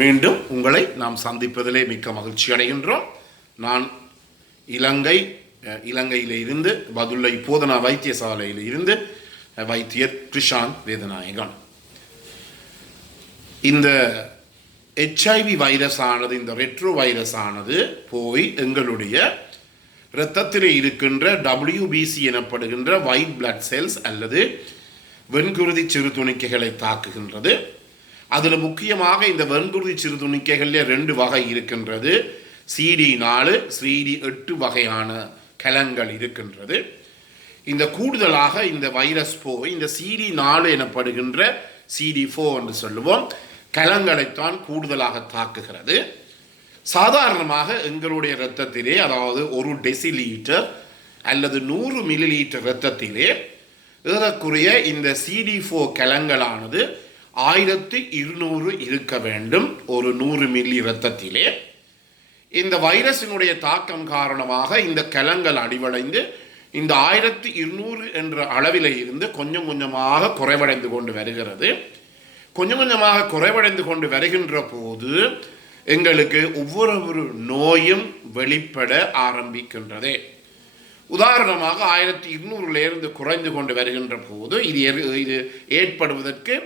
மீண்டும் உங்களை நாம் சந்திப்பதிலே மிக்க மகிழ்ச்சி அடைகின்றோம். நான் இலங்கையில் இருந்து பதுளை போதனா வைத்தியசாலையில் இருந்து வைத்தியர் கிருஷாந்த் வேதநாயகன். இந்த HIV வைரஸ் ஆனது, இந்த ரெட்ரோ வைரஸ் ஆனது போய் எங்களுடைய இரத்தத்திலே இருக்கின்ற WBC எனப்படுகின்ற ஒயிட் பிளட் செல்ஸ் அல்லது வெண்குருதி சிறுதுணிக்கைகளை தாக்குகின்றது. அதில் முக்கியமாக இந்த வெண்குருதி சிறுதுணிக்கைகளில் 2 வகை இருக்கின்றது. CD4, CD8 வகையான கலங்கள் இருக்கின்றது. இந்த கூடுதலாக இந்த வைரஸ் போய் இந்த CD4 எனப்படுகின்ற CD4 என்று சொல்லுவோம் கலங்களைத்தான் கூடுதலாக தாக்குகிறது. சாதாரணமாக எங்களுடைய இரத்தத்திலே, அதாவது 1 டெசிலீட்டர் அல்லது 100 மில்லிலீட்டர் இரத்தத்திலே ஏறக்குறைய இந்த CD4 கலங்களானது 1200 இருக்க வேண்டும். ஒரு 100 மில்லி இரத்தத்திலே இந்த வைரஸினுடைய தாக்கம் காரணமாக இந்த கலங்கள் அடிவடைந்து இந்த 1200 என்ற அளவில் இருந்து கொஞ்சம் கொஞ்சமாக குறைவடைந்து கொண்டு வருகிறது. கொஞ்சம் கொஞ்சமாக குறைவடைந்து கொண்டு வருகின்ற போது எங்களுக்கு ஒவ்வொரு நோயும் வெளிப்பட ஆரம்பிக்கின்றது. உதாரணமாக 1200 குறைந்து கொண்டு வருகின்ற போது இது ஏற்படுவதற்கு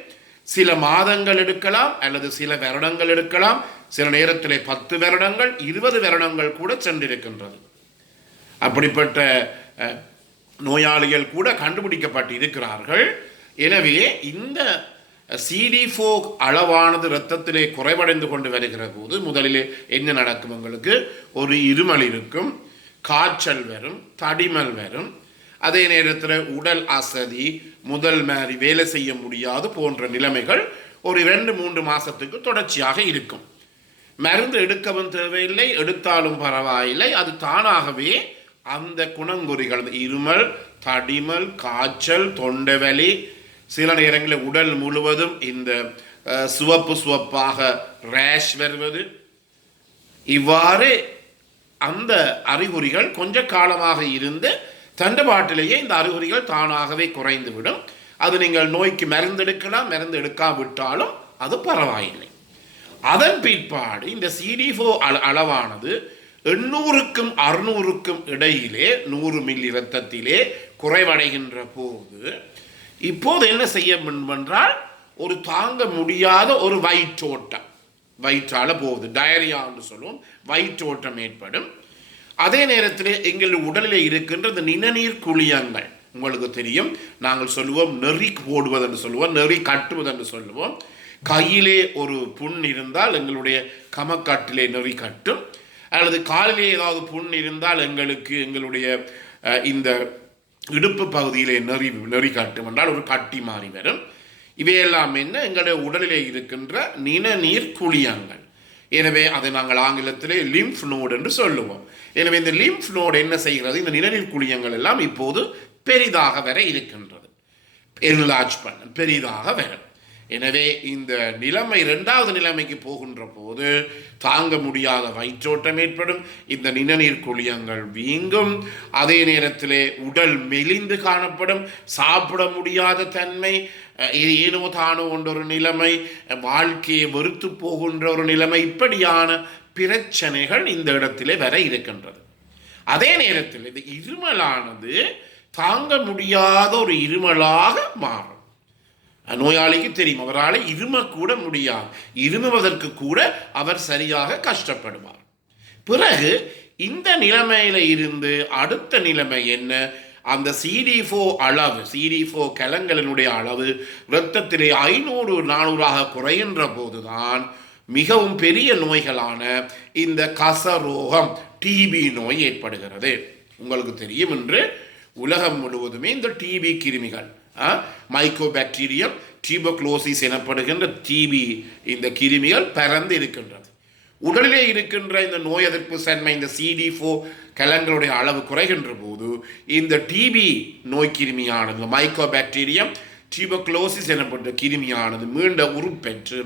சில மாதங்கள் எடுக்கலாம் அல்லது சில வருடங்கள் எடுக்கலாம். சில நேரத்தில் 10 வருடங்கள் 20 வருடங்கள் கூட சென்றிருக்கின்றது. அப்படிப்பட்ட நோயாளிகள் கூட கண்டுபிடிக்கப்பட்டு இருக்கிறார்கள். எனவே இந்த CD4 அளவானது இரத்தத்திலே குறைவடைந்து கொண்டு வருகிற போது முதலிலே என்ன நடக்கும்? உங்களுக்கு ஒரு இருமல் இருக்கும், காய்ச்சல் வரும், தடிமல் வரும். அதே நேரத்தில் உடல் அசதி, முதல் மாதிரி வேலை செய்ய முடியாது போன்ற நிலைமைகள் ஒரு 2-3 மாதத்துக்கு தொடர்ச்சியாக இருக்கும். மருந்து எடுக்கவும் தேவையில்லை, எடுத்தாலும் பரவாயில்லை. அது தானாகவே அந்த குணங்குறிகள், இருமல், தடிமல், காய்ச்சல், தொண்டைவலி, சில நேரங்களில் உடல் முழுவதும் இந்த சுவப்பாக ரேஷ் வருவது, இவ்வாறு அந்த அறிகுறிகள் கொஞ்ச காலமாக இருந்து தண்டபாட்டிலேயே இந்த அறிகுறிகள் தானாகவே குறைந்துவிடும். அது நீங்கள் நோய்க்கு மருந்து எடுக்கலாம், மருந்து எடுக்காவிட்டாலும் அது பரவாயில்லை. அதன் பிற்பாடு இந்த CD4 அளவானது 800க்கும் 600க்கும் இடையிலே 100 மில்லி இரத்தத்திலே குறைவடைகின்ற போது இப்போது என்ன செய்ய வேண்டும் என்றால், ஒரு தாங்க முடியாத ஒரு வயிற்றோட்டம், வயிற்றால போகுது, டயரியா என்று சொல்லுவோம், வயிற்றோட்டம் ஏற்படும். அதே நேரத்தில் எங்கள் உடலில் இருக்கின்ற இந்த நிணநீர் குழியங்கள், உங்களுக்கு தெரியும், நாங்கள் சொல்லுவோம் நெறி போடுவது என்று சொல்லுவோம், நெறி கட்டுவது என்று சொல்லுவோம். கையிலே ஒரு புண் இருந்தால் எங்களுடைய கமக்கட்டிலே நெறி கட்டும், அல்லது காலிலே ஏதாவது புண் இருந்தால் எங்களுடைய இந்த இடுப்பு பகுதியிலே நெறி கட்டும் என்றால் ஒரு கட்டி மாறி வரும். இவையெல்லாம் என்ன? எங்களுடைய உடலிலே இருக்கின்ற நிணநீர் குழியங்கள். எனவே அதை நாங்கள் ஆங்கிலத்திலே லிம்ஃப் நோடு என்று சொல்லுவோம். எனவே இந்த லிம்ஃப் நோடு என்ன செய்கிறது? இந்த நிணநீர் குழியங்கள் எல்லாம் இப்போது பெரிதாக வர இருக்கின்றது, பெரிதாக வரும். எனவே இந்த நிலைமை 2வது நிலைமைக்கு போகின்ற போது தாங்க முடியாத வயிற்றோட்டம் ஏற்படும், இந்த நிணநீர் குழியங்கள் வீங்கும், அதே நேரத்திலே உடல் மெலிந்து காணப்படும், சாப்பிட முடியாத தன்மை, ஏனோ தானோ என்ற ஒரு நிலைமை, வாழ்க்கையை வெறுத்து போகின்ற ஒரு நிலைமை, இப்படியான பிரச்சனைகள் இந்த இடத்திலே வர இருக்கின்றது. அதே நேரத்தில் இந்த இருமலானது தாங்க முடியாத ஒரு இருமலாக மாறும். நோயாளிக்கு தெரியும், அவரால் இருமக்கூட முடியாது, இருமுவதற்கு கூட அவர் சரியாக கஷ்டப்படுவார். பிறகு இந்த நிலைமையில இருந்து அடுத்த நிலைமை என்ன? அந்த CD4 அளவு, CD4 கலங்களினுடைய அளவு இரத்தத்திலே 500-400 குறைகின்ற போதுதான் மிகவும் பெரிய நோய்களான இந்த கசரோகம், TB நோய் ஏற்படுகிறது. உங்களுக்கு தெரியும், இன்று உலகம் முழுவதுமே இந்த TB கிருமிகள், மைக்கோபாக்டீரியம் டியூபர்குலோசிஸ் எனப்படுகின்ற TB இந்த கிருமிகள் பரந்து இருக்கின்றது. உடலிலே இருக்கின்ற இந்த நோய் எதிர்ப்பு தன்மை, இந்த CD4 கலங்களுடைய அளவு குறைகின்ற போது இந்த TB நோய் கிருமியானது, மைக்கோபாக்டீரியம் டியூபர்குலோசிஸ் எனப்பட்ட கிருமியானது மீண்ட உருப்பெற்று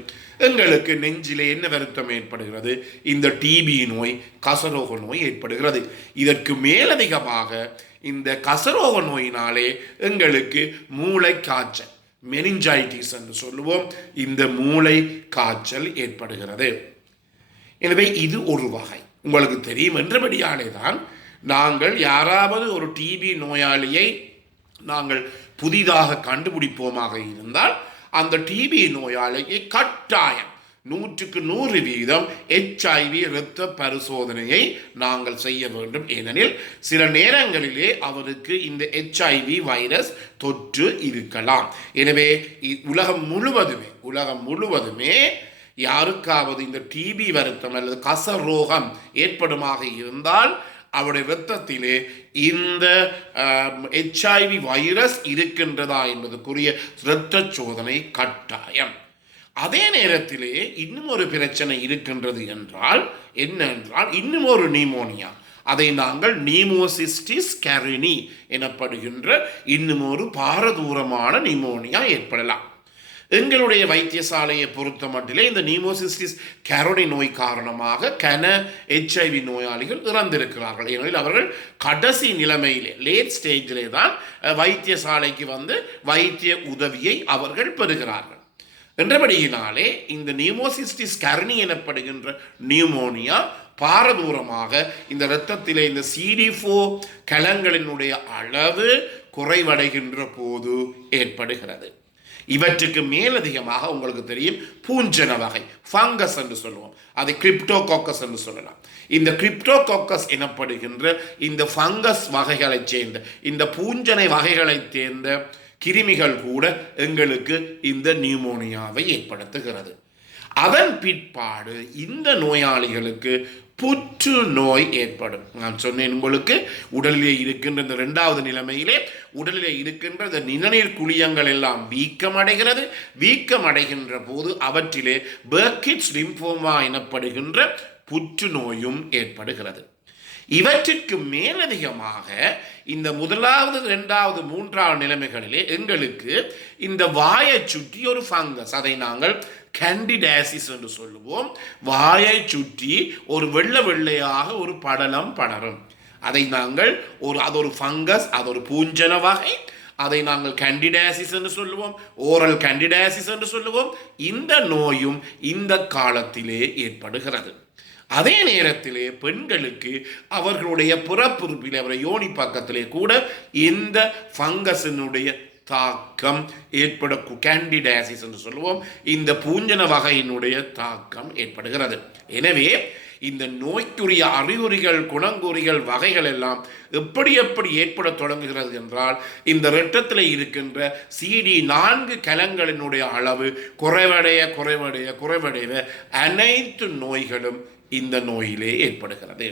எங்களுக்கு நெஞ்சிலே என்ன வருத்தம் ஏற்படுகிறது? இந்த TB நோய், கசரோக நோய் ஏற்படுகிறது. இதற்கு மேலதிகமாக இந்த கசரோக நோயினாலே எங்களுக்கு மூளை காய்ச்சல், மெனிஞ்சைட்டிஸ் என்று சொல்லுவோம், இந்த மூளை காய்ச்சல் ஏற்படுகிறது. எனவே இது ஒரு வகை. உங்களுக்கு தெரியும் என்றபடியாலே தான் நாங்கள் யாராவது ஒரு டிபி நோயாளியை நாங்கள் புதிதாக கண்டுபிடிப்போமாக இருந்தால் அந்த டிபி நோயாளியை கட்டாயம் 100% HIV இரத்த பரிசோதனையை நாங்கள் செய்ய வேண்டும். ஏனெனில் சில நேரங்களிலே அவருக்கு இந்த HIV வைரஸ் தொற்று இருக்கலாம். எனவே உலகம் முழுவதுமே யாருக்காவது இந்த டிபி வருத்தம் அல்லது கசரோகம் ஏற்படுமாக இருந்தால் அவருடைய இரத்தத்திலே இந்த HIV வைரஸ் இருக்கின்றதா என்பதற்குரிய இரத்த சோதனை கட்டாயம். அதே நேரத்திலே இன்னும் ஒரு பிரச்சனை இருக்கின்றது என்றால் என்னென்றால் இன்னும் ஒரு நிமோனியா, அதை நாங்கள் நீமோசிஸ்டிஸ் கேரினி எனப்படுகின்ற இன்னும் ஒரு பாரதூரமான நிமோனியா ஏற்படலாம். எங்களுடைய வைத்தியசாலையை பொறுத்த மட்டிலே இந்த நீமோசிஸ்டிஸ் கேரோனி நோய் காரணமாக HIV நோயாளிகள் இறந்திருக்கிறார்கள். ஏனெனில் அவர்கள் கடைசி நிலைமையிலே லேட் ஸ்டேஜிலே தான் வைத்தியசாலைக்கு வந்து வைத்திய உதவியை அவர்கள் பெறுகிறார்கள். என்றபடியினாலே இந்த நீமோசிஸ்டிஸ் கேரினி எனப்படுகின்ற நியூமோனியா பாரதூரமாக இந்த இரத்தத்திலே இந்த CD4 கலங்களினுடைய அளவு குறைவடைகின்ற போது ஏற்படுகிறது. இவற்றுக்கு மேலதிகமாக உங்களுக்கு தெரியும் பூஞ்சன வகை ஃபங்கஸ் என்று சொல்லுவோம், அதை கிரிப்டோகாக்கஸ் என்று சொல்லலாம். இந்த கிரிப்டோகாக்கஸ் எனப்படுகின்ற இந்த ஃபங்கஸ் வகைகளைச் சேர்ந்த இந்த பூஞ்சனை வகைகளைச் சேர்ந்த கிருமிகள் கூட எங்களுக்கு இந்த நியூமோனியாவை ஏற்படுத்துகிறது. அதன் பிற்பாடு இந்த நோயாளிகளுக்கு புற்று நோய் ஏற்படும். நான் சொன்னேன் உங்களுக்கு, உடலிலே இருக்கின்ற இந்த 2வது நிலைமையிலே உடலிலே இருக்கின்ற இந்த நிணநீர் குழியங்கள் எல்லாம் வீக்கமடைகிறது. வீக்கமடைகின்ற போது அவற்றிலே பெர்கிட்ஸ் லிம்போமா எனப்படுகின்ற புற்று நோயும் ஏற்படுகிறது. இவற்றிற்கு மேலதிகமாக இந்த 1வது 2வது 3வது நிலைமைகளிலே எங்களுக்கு இந்த வாயை சுற்றி ஒரு ஃபங்கஸ், அதை நாங்கள் கேண்டிடாசிஸ் என்று சொல்லுவோம். வாயை சுற்றி ஒரு வெள்ளையாக ஒரு படலம் படரும். அதை நாங்கள் அது ஒரு ஃபங்கஸ், அது ஒரு பூஞ்சன வகை, அதை நாங்கள் கேண்டிடாசிஸ் என்று சொல்லுவோம், ஓரல் கேண்டிடாசிஸ் என்று சொல்லுவோம். இந்த நோயும் இந்த காலத்திலே ஏற்படுகிறது. அதே நேரத்திலே பெண்களுக்கு அவர்களுடைய புறப்புறுப்பில் அவரை யோனி பக்கத்திலே கூட இந்த ஃபங்கஸினுடைய தாக்கம் ஏற்பட கேண்டிடாசிஸ் என்று சொல்லுவோம், இந்த பூஞ்சன வகையினுடைய தாக்கம் ஏற்படுகிறது. எனவே இந்த நோய்க்குரிய அறிகுறிகள் குணங்குறிகள் வகைகள் எல்லாம் எப்படி ஏற்பட தொடங்குகிறது என்றால் இந்த இரத்தத்தில் இருக்கின்ற CD4 கலங்களினுடைய அளவு குறைவடைய அனைத்து நோய்களும் இந்த நோயிலே ஏற்படுகிறது.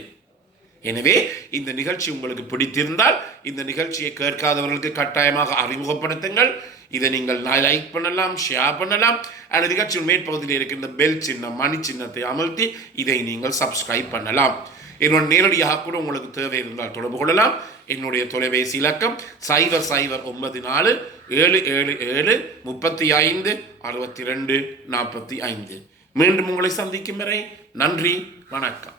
எனவே இந்த நிகழ்ச்சி உங்களுக்கு பிடித்திருந்தால் இந்த நிகழ்ச்சியை கேட்காதவர்களுக்கு கட்டாயமாக அறிமுகப்படுத்துங்கள். இதை நீங்கள் லைக் பண்ணலாம், ஷேர் பண்ணலாம். அந்த நிகழ்ச்சியின் மேற்பகுதியில் இருக்கின்ற பெல் சின்னம், மணி சின்னத்தை அமர்த்தி இதை நீங்கள் சப்ஸ்கிரைப் பண்ணலாம். என்னோட நேரடியாக கூட உங்களுக்கு தேவை இருந்தால் தொடர்பு கொள்ளலாம். என்னுடைய தொலைபேசி இலக்கம் 0094 777 35 62 45. மீண்டும் உங்களை சந்திக்கும் வரை நன்றி, வணக்கம்.